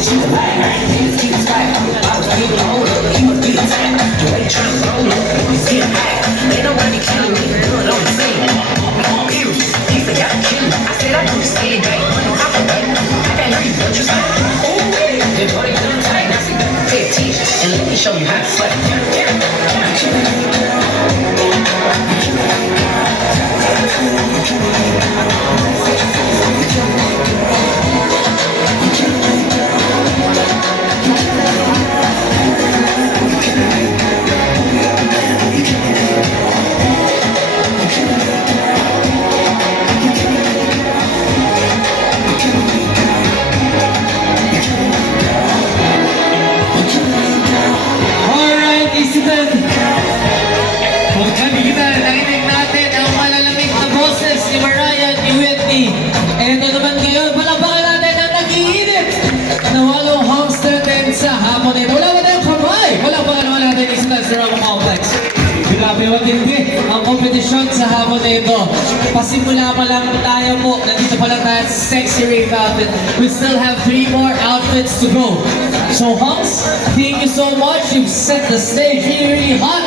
she was like, niggas keep spot. I was getting older, he must be the type. The way you tryna roll up, it's getting hot. Ain't nobody killing me, good on the scene. Period. He said, y'all kill me. I said, I do the same thing. I can't hear you, what you say? Ooh, then buddy, good tight. Now sit back, pay attention, and let me show you how to sweat. Ang kompetisyon sa hamon na ito. Pasimula pa lang tayo po. Nandito pa lang tayo sa Sexy Rave outfit. We still have 3 more outfits to go. So Hunks, thank you so much. You've set the stage really, really hot.